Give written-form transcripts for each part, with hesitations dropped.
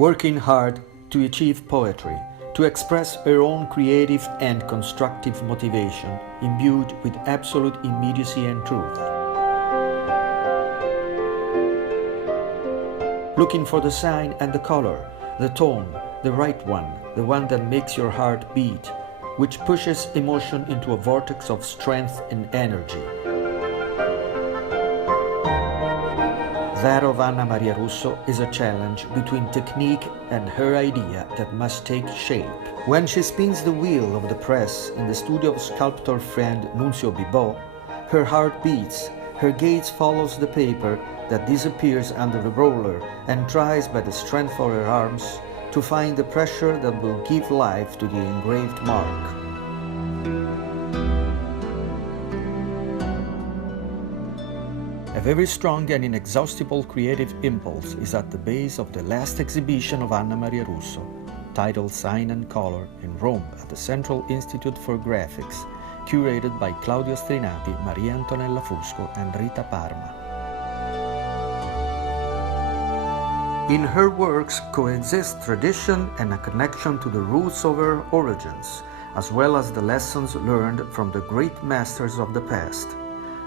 working hard to achieve poetry, to express her own creative and constructive motivation, imbued with absolute immediacy and truth. Looking for the sign and the color, the tone, the right one, the one that makes your heart beat, which pushes emotion into a vortex of strength and energy. That of Annamaria Russo is a challenge between technique and her idea that must take shape. When she spins the wheel of the press in the studio of sculptor friend Nunzio Bibot, her heart beats, her gaze follows the paper that disappears under the roller and tries by the strength of her arms to find the pressure that will give life to the engraved mark. A very strong and inexhaustible creative impulse is at the base of the last exhibition of Annamaria Russo, titled Sign and Color, in Rome at the Central Institute for Graphics, curated by Claudio Strinati, Maria Antonella Fusco and Rita Parma. In her works coexist tradition and a connection to the roots of her origins, as well as the lessons learned from the great masters of the past.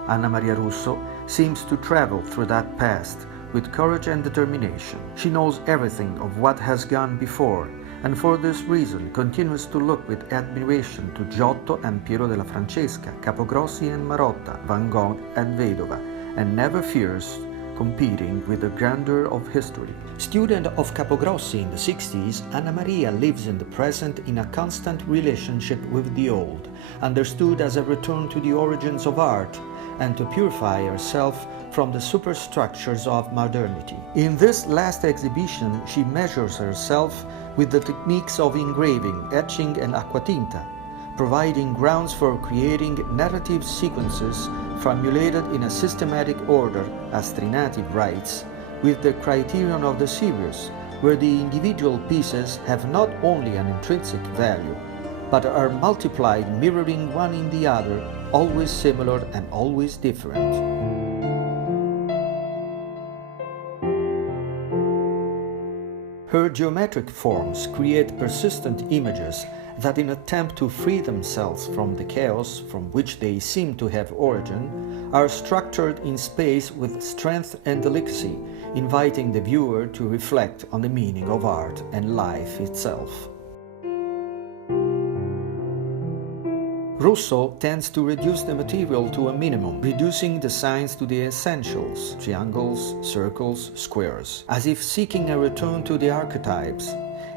Annamaria Russo seems to travel through that past with courage and determination. She knows everything of what has gone before, and for this reason continues to look with admiration to Giotto and Piero della Francesca, Capogrossi and Marotta, Van Gogh and Vedova, and never fears competing with the grandeur of history. Student of Capogrossi in the 60s, Annamaria lives in the present in a constant relationship with the old, understood as a return to the origins of art and to purify herself from the superstructures of modernity. In this last exhibition, she measures herself with the techniques of engraving, etching and aquatinta, providing grounds for creating narrative sequences formulated in a systematic order, as Strinati writes, with the criterion of the series, where the individual pieces have not only an intrinsic value, but are multiplied mirroring one in the other, always similar and always different. Her geometric forms create persistent images that, in attempt to free themselves from the chaos from which they seem to have origin, are structured in space with strength and delicacy, inviting the viewer to reflect on the meaning of art and life itself. Russo tends to reduce the material to a minimum, reducing the signs to the essentials, triangles, circles, squares, as if seeking a return to the archetypes,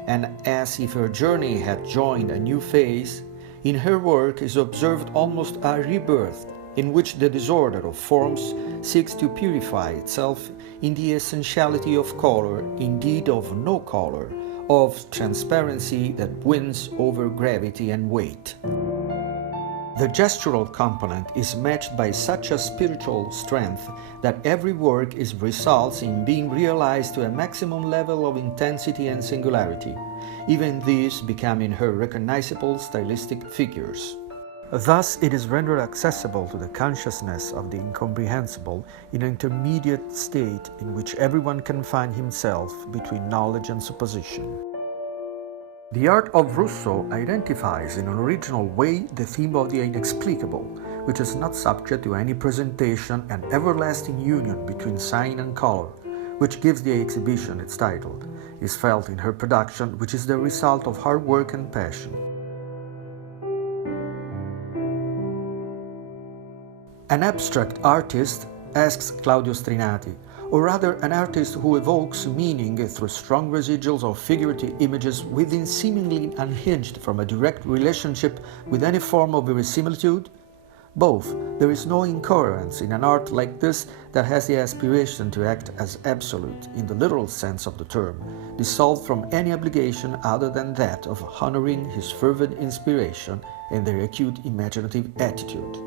and as if her journey had joined a new phase. In her work is observed almost a rebirth, in which the disorder of forms seeks to purify itself in the essentiality of color, indeed of no color, of transparency that wins over gravity and weight. The gestural component is matched by such a spiritual strength that every work results in being realized to a maximum level of intensity and singularity, even these becoming her recognizable stylistic figures. Thus, it is rendered accessible to the consciousness of the incomprehensible in an intermediate state in which everyone can find himself between knowledge and supposition. The art of Russo identifies in an original way the theme of the inexplicable, which is not subject to any presentation, and everlasting union between sign and color, which gives the exhibition its title, is felt in her production, which is the result of hard work and passion. An abstract artist, asks Claudio Strinati, or rather an artist who evokes meaning through strong residuals of figurative images within seemingly unhinged from a direct relationship with any form of verisimilitude? Both. There is no incoherence in an art like this that has the aspiration to act as absolute, in the literal sense of the term, dissolved from any obligation other than that of honoring his fervent inspiration and their acute imaginative attitude.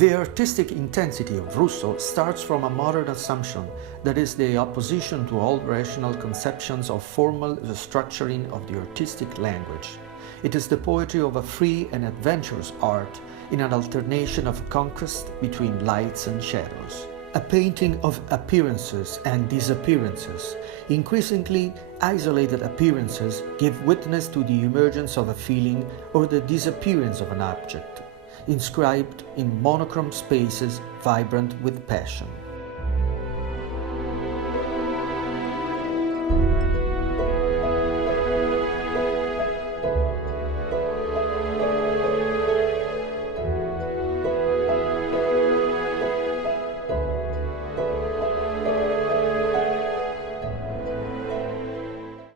The artistic intensity of Russo starts from a modern assumption that is the opposition to all rational conceptions of formal structuring of the artistic language. It is the poetry of a free and adventurous art in an alternation of conquest between lights and shadows. A painting of appearances and disappearances. Increasingly, isolated appearances give witness to the emergence of a feeling or the disappearance of an object, inscribed in monochrome spaces vibrant with passion.